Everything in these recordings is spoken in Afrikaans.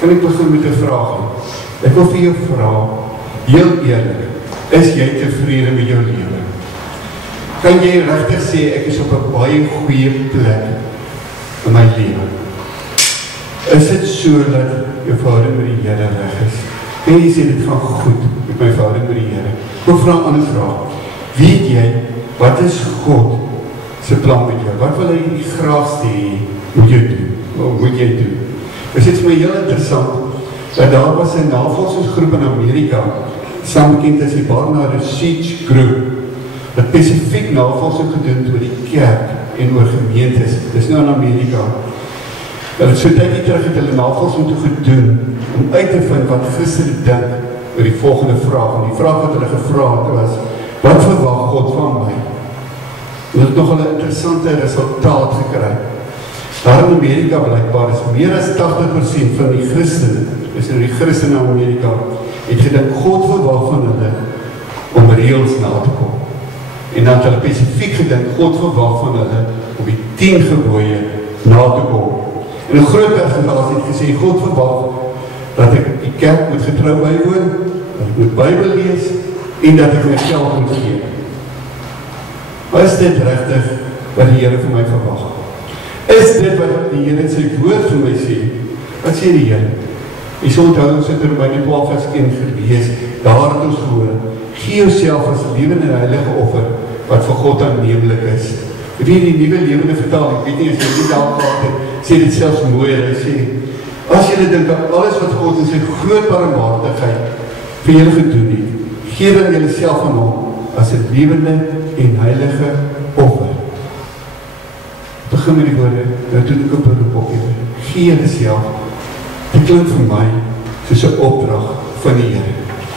Kan ek begin met 'n vraag? Ek wil vir jou vra, heel eerlik, is jy tevrede met jou lewe? Kan jy regtig sê, ek is op 'n baie goeie plek in my lewe? Is dit so dat jou verhouding met die Here reg is? Kan jy sê, dit gaan goed met my verhouding met die Here? Ek wil vra 'n ander vraag. Weet jy, wat is God se plan met jou? Wat wil hy graagste hê moet jy doen? Wat moet jy doen? Dit is vir my heel interessant, dat daar was 'n navorsingsgroep in Amerika, saam bekend as die Barna Research Group, wat spesifiek navorsing gedoen oor die kerk en oor gemeentes. Dis nou in Amerika. Hulle het so tydjie terug het hulle navorsing toe gedoen om uit te vind wat Christene dink oor die volgende vraag. En die vraag wat hulle gevra het was, wat verwag God van my? Hulle het nogal 'n interessante resultaat gekry. Daar in Amerika blijkbaar is meer as 80% van die Christene, dus nou die Christene in Amerika, het gedink God verwag van hulle om reëls na te kom. En dan het hulle spesifiek gedink God verwag van hulle om die 10 gebooie na te kom. En 'n groot persentasie het gesê God verwag dat ek die kerk moet getrou bywoon, dat ek moet Bybel lees en dat ek my geld moet gee. Maar is dit regtig wat die Here vir my verwag? Is dit wat die Here in sy woord vir my sê? Wat sê die Here? Jy sal onthou, ons het in Romeine 12 vers 1 gelees, daar het ons gehoor, gee jouself as lewende en heilige offer, wat vir God aanneemlik is. Weet jy, die nuwe lewende vertaling, ek weet nie, as jy nie daar gehad het, sê dit selfs mooier, hy sê, as jy dink dat alles wat God in sy groot barmhartigheid vir julle gedoen het, gee dan julle self aan hom, as 'n lewende en heilige offer. Begin met die woorde, nou doen ek op 'n roep op julle. Gee julle self. Dit klink vir my soos 'n opdrag van die Here.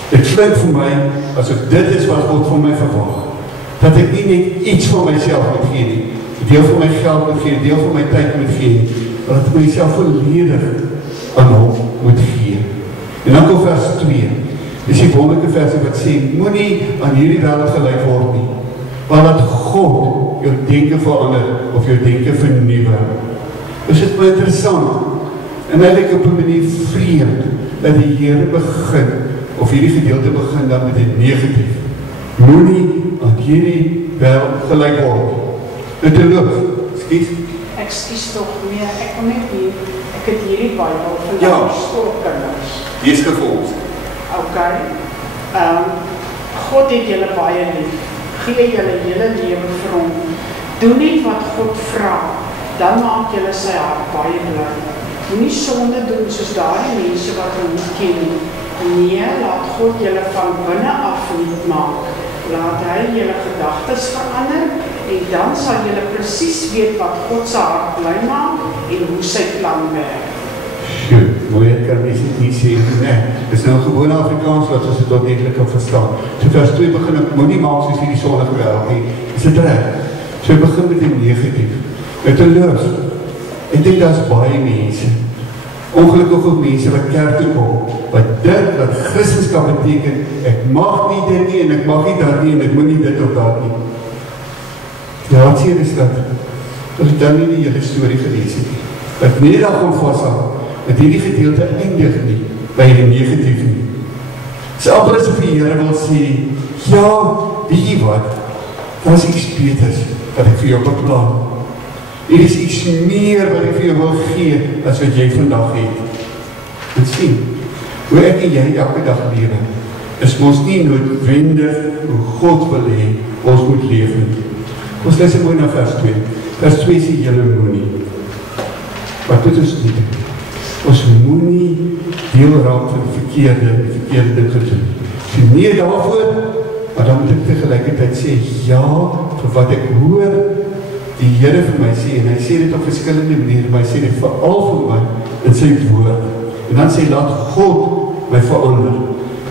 Dit klink vir my asof dit is wat God van my verwag. Dat ek nie net iets van myself moet gee nie, 'n deel van my geld moet gee, 'n deel van my tyd moet gee nie, maar dat ek myself volledig aan hom moet gee. En dan kom vers 2. Dis die wonderlike verse wat sê, moenie aan hierdie wêreld gelyk word nie, maar dat God jou denke verander of jou denke vernuwe. Is dit baie interessant en eintlik op 'n manier vreemd dat die Here begin of hierdie gedeelte begin dan met 'n negatief. Moenie aan hierdie wêreld gelyk word. Dit te loop. Ekskuus tog meer. Ek kom net hier. Ek het hierdie Bybel vir skoolkinders. Dis vir ons. Okay. God het julle baie lief. Gee julle hele lewe vir hom. Doen net wat God vra. Dan maak julle sy hart baie bly. Moenie sonde doen soos daardie mense wat hom nie ken nie. Nee, laat God julle van binne af lief maak. Laat hy julle gedagtes verander en dan sal julle presies weet wat God se hart bly maak en hoe sy plan werk. Mooi kan mens dit nie sê nie. Dit is nou gewone Afrikaans wat ons dit onmiddellik kan verstaan. So vers 2 begin ek moenie maak soos hierdie sondige wêreld nie. Is dit reg? So begin met die negatief. Met 'n lus. Ek dink daar's baie mense, ongelukkige mense wat kerk toe kom, wat dink dat Christendom beteken, ek mag nie dit nie en ek mag nie dat nie en ek moet nie dit of dat nie. Ja, wat sê is dat? Dat ek dan nie die hele storie gelees het nie. Dat nie daar kom vashou, dat hierdie gedeelte eindig nie, by die negatief nie. So amper asof die Here wil sê, ja, weet jy wat? Daar is iets beters wat ek vir jou beplan. Hier is iets meer wat ek vir jou wil gee as wat jy vandag het. En sien, hoe ek en jy elke dag lewe, is ons nie noodwendig hoe God wil hê ons moet lewe nie. Ons lees mooi na vers 2. Vers 2 sê julle moenie. Wat moet ons nie doen? Ons moenie deel raak van die verkeerde ding gedoen. So nee daarvoor, maar dan moet ek tegelijkertijd sê, ja, vir wat ek hoor, die Here vir my sê, en hy sê dit op verskillende maniere, maar hy sê dit veral vir my in sy woord. En dan sê, laat God my verander.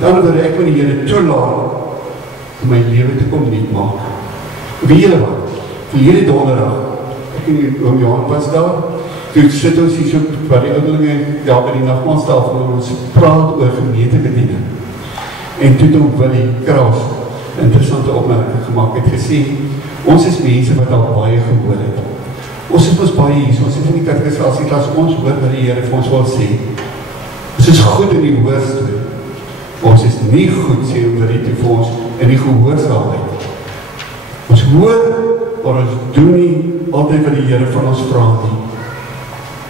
Dan wil ek met die Here toelaat om my lewe te kom niet maak. Weet julle wat? Vir hierdie donderdag, ek en oom Johan was daar, toe sit ons hier so, waar die ouderlinge, ja, by die nagmaalstafel, en ons praat oor gemeentebediening. En toe het Willie Kraus, interessante opmerking gemaak, het gesê, ons is mense wat al baie gehoor het. Ons het ons baie hier, ons het in die katekisasie klas, ons hoor wat die Here vir ons wil sê. Ons is goed in die hoorstorie. Ons is nie goed, sê Marite vir ons, in die gehoorsaamheid. Ons hoor, maar ons doen nie altyd wat die Here van ons vra nie.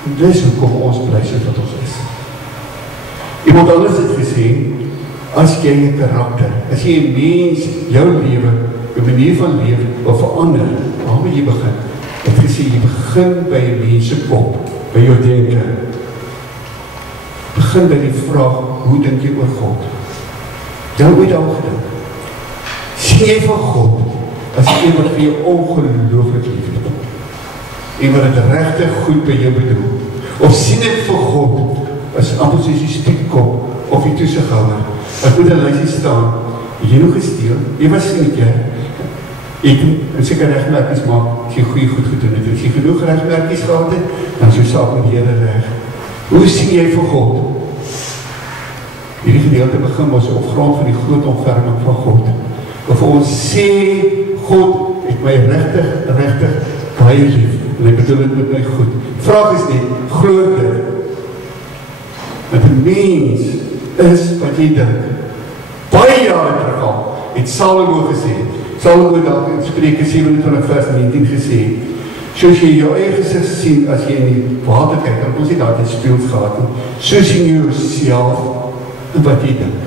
En dis hoekom ons prys wat ons is. Iemand anders het gesê, as jy 'n karakter, as jy 'n mens, jou lewe, 'n manier van lewe, wil verander, waar moet jy begin? Het gesê, jy begin by 'n mens se kop, by jou denke. Begin by die vraag, hoe dink jy oor God? Jy ooit al gedink. Sien jy van God, as jy wat vir jou ongelooflik lief het, en wat het regtig goed by jou bedoel, of sien ek vir God, as amper soos die spietkop, of die toesighouer, as moet 'n lysie staan, jy nog gesteel, jy was sien jy, ek en seker regmerkies maak, as jy goeie goed gedoen het, as jy genoeg regmerkies gehad het, dan so saak met die Here reg. Hoe sien jy vir God? Hierdie gedeelte begin was op grond van die groot ontferming van God. Of ons sê, God het my regtig baie lief, en ek bedoel dit met my goed. Vraag is net, glo dit, dat 'n mens is wat jy dink. Baie jare terug al, het Salomo gesê, Salomo dalk in Spreuke 27 vers 19 gesê, soos jy jou eie gesig sien as jy in die water kyk, dan ons nie daar die speels gehad nie, so sien jy jouself en wat jy dink.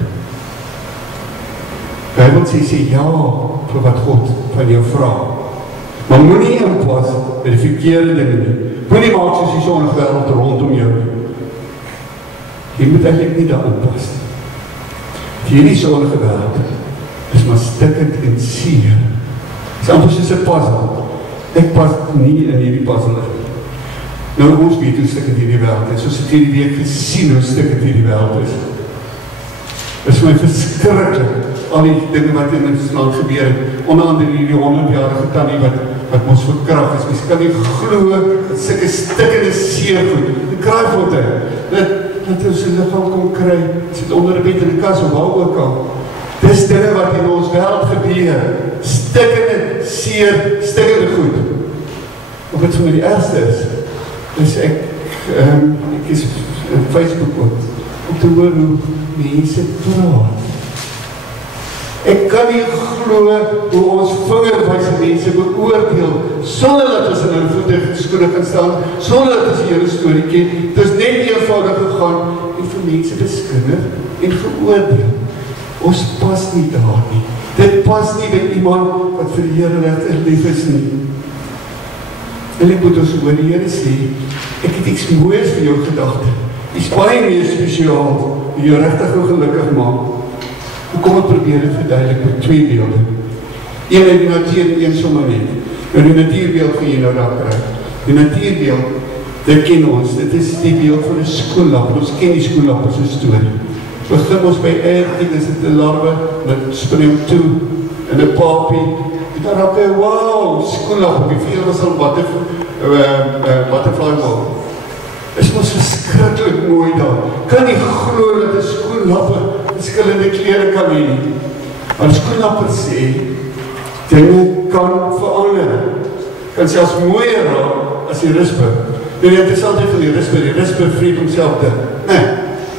Bybel sê ja vir wat God van jou vra. Maar moenie inpas by die verkeerde dinge nie. Moenie maak soos die sonnige wêreld rondom jou nie. Jy moet eintlik nie daar inpas nie. Hierdie sonnige wêreld is maar stikkend en seer. Dit is amper soos 'n puzzle. Ek pas nie in hierdie puzzle in. Nou ons weet hoe stikkend hierdie wêreld is. Ons het hierdie week gesien hoe stikkend hierdie wêreld is. Dit is my verskriklik, al die dinge wat in ons land gebeur het, onder andere hierdie 100-jarige tannie wat ons verkrag is. Mens kan nie glo, dat sulke stikkende seer goed, die Kraaifontein, dat ons 'n liggaam kon kry, sit onder 'n bed in 'n kas of waar ook al. Dis dinge wat in ons wêreld gebeur, stikkende seer, stikkende goed. Of wat vir my die ergste is ek is op Facebook ook, om te hoor hoe mense praat. Ek kan nie glo hoe ons vingerwyse mense beoordeel, sonder dat ons in hulle voete skoene kan staan, sonder dat ons die hele storie ken. Dit is net eenvoudig gegaan en vir mense beskinder en geoordeel. Ons pas nie daar nie. Dit pas nie by iemand wat vir die Here regtig lief is nie. En ek moet ons oor die Here sê, ek het iets moois vir jou gedagte. Iets baie meer spesiaal, die jou regtig gelukkig maak. Kom ek probeer dit verduidelik met 2 beelde. Een in die natuur en een sommer net. Nou die natuurbeeld gaan jy nou daar kry. Die natuurbeeld, dit ken ons, dit is die beeld van 'n skoenlap. Ons ken die skoenlap as 'n storie. Begin ons by Ergie, dis dit 'n larwe, dit spring toe, en 'n papie, en dan raak hy, wow, skoenlap, op die vele was al butterfly ball. Is mos verskriklik mooi daar. Kan nie glo dat 'n skoenlapper verskillende klere kan hê nie. Maar skoenlapper sê, dinge kan verander. Kan selfs mooier raak as die rispe. Nou dit is altyd van die rispe vreet homself te.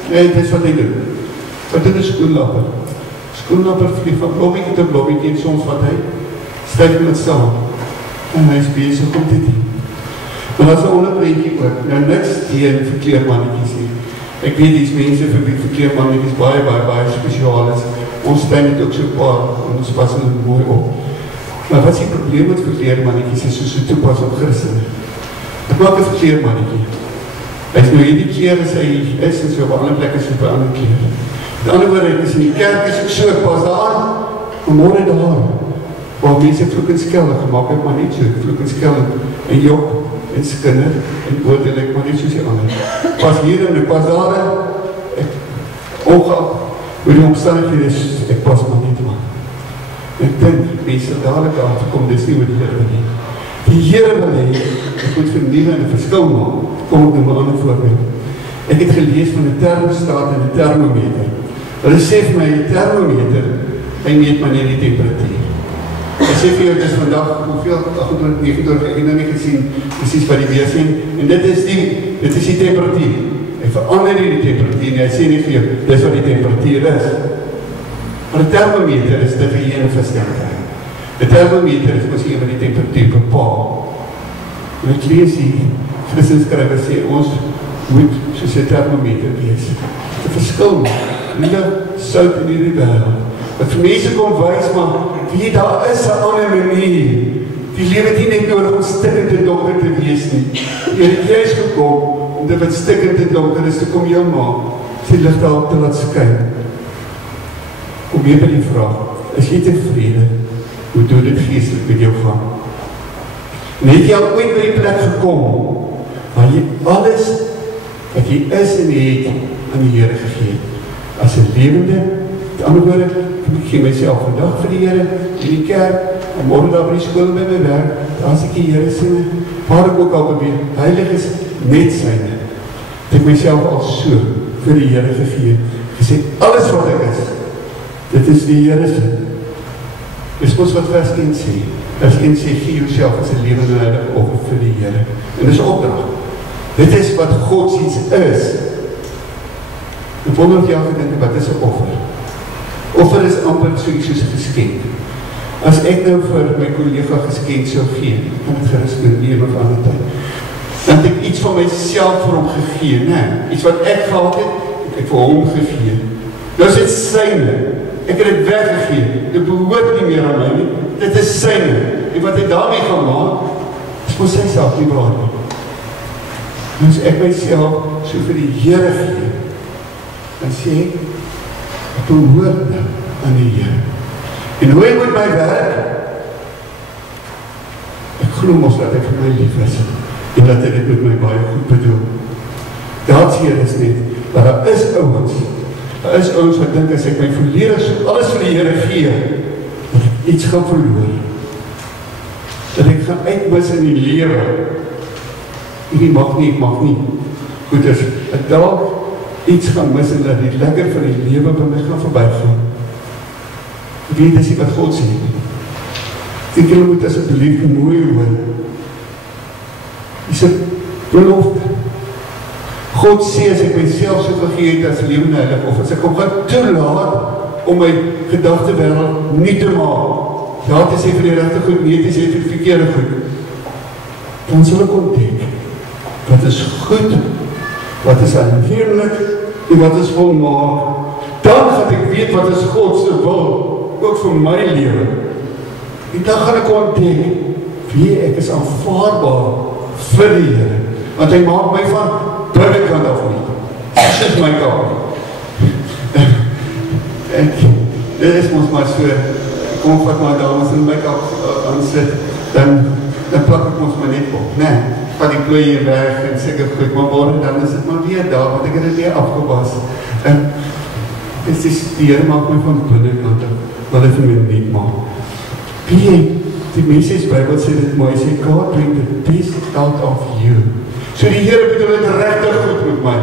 Nee, dit is wat hy doen. Wat doen 'n skoenlapper? Skoenlapper vlieg van blommetjie tot blommetjie en soms wat hy styf met saam. En hy is besig om te doen. Maar dat is 'n onderprentjie ook. Nou niks teen verkleermannetjies nie. Ek weet die mense vir wie verkleermannetjies baie spesiaal is. Ons tuin het ook so 'n paar, en ons pas hulle mooi op. Maar wat is die probleem met verkleermannetjies is soos 'n toepas op Christene. Ek maak 'n verkleermannetjie. Hy is nou hierdie keer as hy is en so op 'n ander plek is hy op 'n ander keer. Met ander woorde, ek is in die kerk is ek so, ek pas daar aan, vanmorgen daar, waar mense vloek en skel, ek maak ek maar net so, vloek en skel, en jok, en skinder, en oordeel ek maar net soos die ander. Pas hier en ek pas daar in, ek ongeacht, hoe die omstandigheid is, ek pas maar net man. Ek dink, mense dadelijk aangekom, dit is nie wat die Here wil hê. Die Here wil hê, ek moet vernieuwe en 'n verskil maak, kom ek nou maar aan 'n voorbeeld. Ek het gelees van 'n termostaat en 'n termometer. Hulle sê vir my, 'n termometer, hy meet maar net die temperatuur. Hy sê vir jou, dit is vandag, hoeveel, 28, 29, ek het nou nie gesien, precies wat die weer sien, en dit is die temperatuur. Hy verander nie die temperatuur nie, hy sê nie vir jou, dis wat die temperatuur is. Maar die thermometer is dit vir een verstandig. Die thermometer is mos een wat die temperatuur bepaal. En ek lees hier, Christenskrywer sê, ons moet soos 'n thermometer wees. Die verskil maak, nie sout in hierdie wêreld. Wat vir mense kom wys, maar wie daar is 'n ander manier. Die lewe het nie net nodig om stikkend en donker te wees nie. Jy het juist gekom, om dit wat stikkend en donker is te kom jou maak, sy lig daarop te laat skyn. Kom weer by die vraag, is jy tevrede, hoe doen dit geestelik met jou gaan? En het jy al ooit by die plek gekom, waar jy alles, wat jy is en het, aan die Here gegee het, as 'n lewende, met ander woorde, ek gee myself vandag vir die Here, in die kerk, en morgen daar by die skool by my werk, as ek die Here sinne, waar ek ook al beweer, heilig is net syne, het ek myself al so vir die Here gegee, gesê, alles wat ek is, dit is die Here sin. Dis mos wat vers 1 sê, vers 1 sê, gee jouself as 'n lewende heilige offer vir die Here, en dis 'n opdrag. Dit is wat godsdienst is. Ek wonder of jy al gedink, wat is 'n offer? Offer is amper soos 'n geskenk. As ek nou vir my kollega geskenk sou gee, kan het gerus doen een of ander tyd, dan het ek iets van myself vir hom gegee, nee, iets wat ek gehad het ek vir hom gegee. Nou is dit syne, ek het dit weggegee, dit behoort nie meer aan my nie, dit is syne, en wat hy daarmee gaan maak, is mos sy self nie waar nie. Nou as ek myself so vir die Here gee, dan sê ek, ek behoort nou aan die Here. En hoe ek met my werk, ek glo mos dat ek vir my lief is, en dat ek dit met my baie goed bedoel. Daar hier is net, maar daar is ouens wat dink, as ek my volledig so alles vir die Here gee, dat ek iets gaan verloor, dat ek gaan uitmis in die lewe, ek mag nie, goed is, ek dalk iets gaan mis, en dat die lekker van die lewe by my gaan voorbijgaan. Ek weet dis nie wat God sê. Ek julle moet asseblief mooi hoor. Dis 'n belofte. God sê as ek myself so gegee het as lewende heilig, of as ek hom gaan toelaat om my gedagte wêreld nie te maak, ja te sê vir die regte goed, nee te sê vir die verkeerde goed, dan sal ek ontdek wat is goed, wat is aanneemlik en wat is volmaak. Dan gaan ek weet wat is God se wil, ook vir my lewe. En dan gaan ek ontdek wie ek is aanvaarbaar vir die Here, want hy maak my van buitekant af nie. Dit is my kant. Dit is ons maar so, kom vat maar dames in my kap aan sit, dan plak ek ons maar net op, nee, van die plooie weg en seker goed, maar morgen dan is dit maar weer daar, want ek het dit weer afgewas. En dit is die Here maak my van binnekant af, wat hy vir my nie maak. Die Messias Bybel sê dit mooi, sê God bring the best out of you. So die Here bedoel dit regtig goed met my.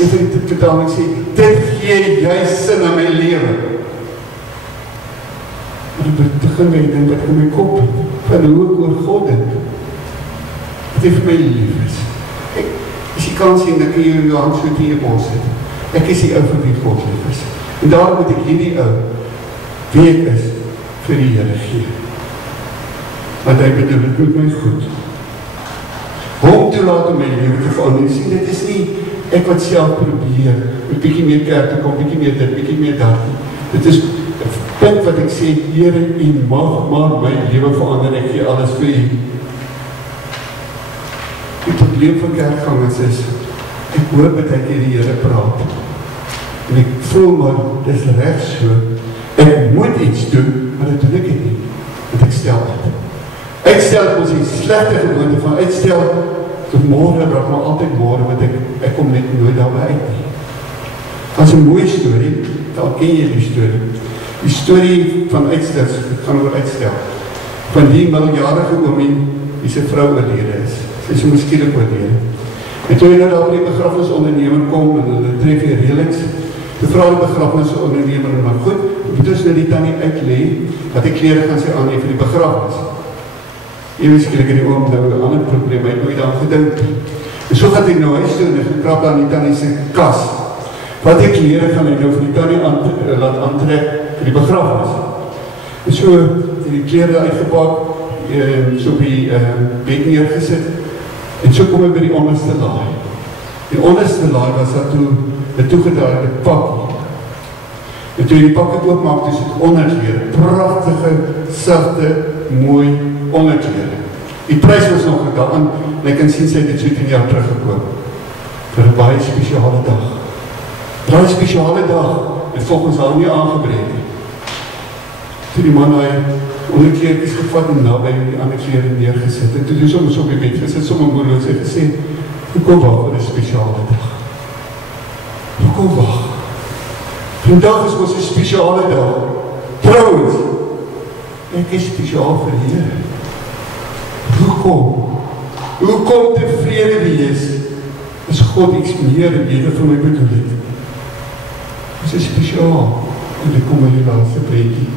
En vir die vertaling sê, dit gee jy sin aan my lewe. Maar dit begin my ding wat in my kop, van hoe ek oor God dink. Wat hy vir my lief is. As jy kan sien, dan kan jy jou hand so in jou bos sit. Ek is die ou vir wie God lief is. En daarom moet ek hierdie ou, wie ek is, vir die Here gee. Want hy bedoel het met my goed. Hom toelaat om my lewe te verander. Sien, dit is nie ek wat self probeer, met bietjie meer kerk te kom, bietjie meer dit, bietjie meer dat. Dit is 'n punt wat ek sê, Here, U mag maar my lewe verander, ek gee alles vir U. Die probleem van kerkgangers is, ek hoor baie keer die Here praat. En ek voel maar, dit is reg so, ek moet iets doen, maar dit doen ek nie, want ek stel dit. Uitstel is die slegte gewoonte van uitstel tot môre, raak maar altyd môre, want ek kom net nooit daarby uit nie. As 'n mooi storie, dan ken jy die storie. Die storie van uitstel, ek gaan oor uitstel, van die middeljarige oomie, wie sy vrou oorlede is. Sy is skielik oorlede. En toe jy nou daar by die begrafnisondernemer kom, en hulle tref die reëlings, toe vra die begrafnisondernemer, maar goed, moet ons nou die tannie uitlê, dat die klere gaan sy aan vir die begrafnis. Ewe skielik in die oom nou 'n ander probleem, hy het nooit aan gedink. En so gaat hy nou huis toe en hy krap dan die tannie sy kas. Wat die klere gaan hy nou vir die tannie laat aantrek vir die begrafenis. En so het die klere uitgepak, so op die bed neergesit, en so kom hy by die onderste laai. Die onderste laai was dat toe die toegedraaide pakkie. En toe die pakkie oopmaak, dus het onderklere, prachtige, sagte, mooi onderklere. Die prijs was nog gedaan, en ek kan sien sy het dit so 10 jaar teruggekoop. Vir 'n baie spesiale dag. Daai spesiale dag het volgens haar nie aangebreek nie. Toe die man hy onderkleertjies gevat en naby die ander klere neergesit. En toe die soms op die bed gesit, sommer moedeloos het gesê, hoekom wag vir 'n spesiale dag? Hoekom wag? Vandag is ons 'n spesiale dag. Trouwens, ek is spesiaal vir die Here. Hoekom tevrede wees as God iets meer in lewe vir my bedoel het? Dit is spesiaal, en dit kom in die laaste prentjie.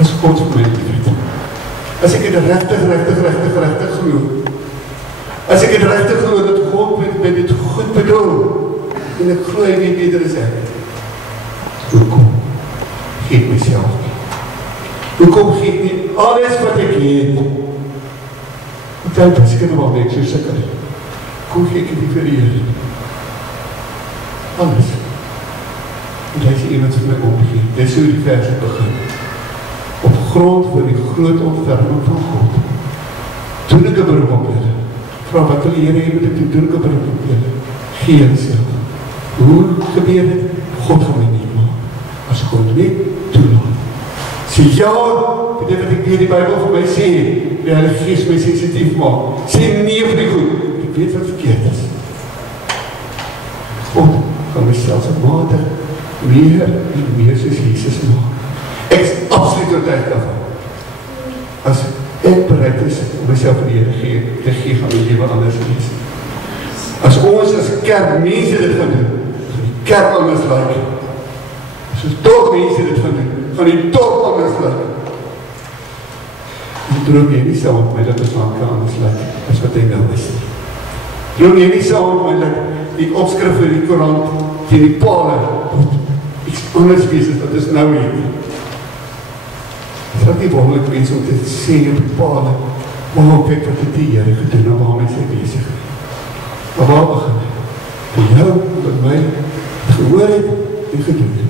As God vir my liefhet. As ek dit regtig glo. As ek dit regtig glo dat God met dit goed bedoel, en ek glo hy weet beter as ek. Hoekom gee ek myself nie? Hoekom gee ek nie alles wat ek het? Want hy beskik wel net so sikkel. Hoekom gee ek nie vir die Here? Alles. En hy is iemand vir my opgegee. Dis hoe die verse begin. Op grond van die groot ontferming van God. Doen ek 'n beroep op Here. Vra wat wil die Here hê moet ek doen? Ek 'n beroep op Here. Gee jouself. Hoe gebeur dit? God gaan my nie maak. As God net toelaat. Sê ja, dit wat ek die Bybel vir my sê, die Heilige Gees my sensitief maak. Sê nee vir die goed. Ek weet wat verkeerd is. God gaan my selfsmatig meer en meer soos Jesus maak. Ek is absoluut oortuig daarvan. As ek bereid is om myself vir die Here te gee, gaan my lewe anders wees. As ons as kerk mense dit gaan doen, gaan die kerk anders lyk. As ons tot mense dit gaan doen, gaan die tot anders lyk. En droom jy nie saam met my dat ons land anders lyk, as wat hy nou is. Droom jy nie saam met my dat die opskrif in die Koran teen die pale iets anders wees as wat ons nou het. Is dat nie wonderlik wees om te sê op die pale, maar kyk wat het die Here gedoen en waarmee sy besig is. Maar waar begin hy? Vir jou, vir my, gehoor het en gedoen.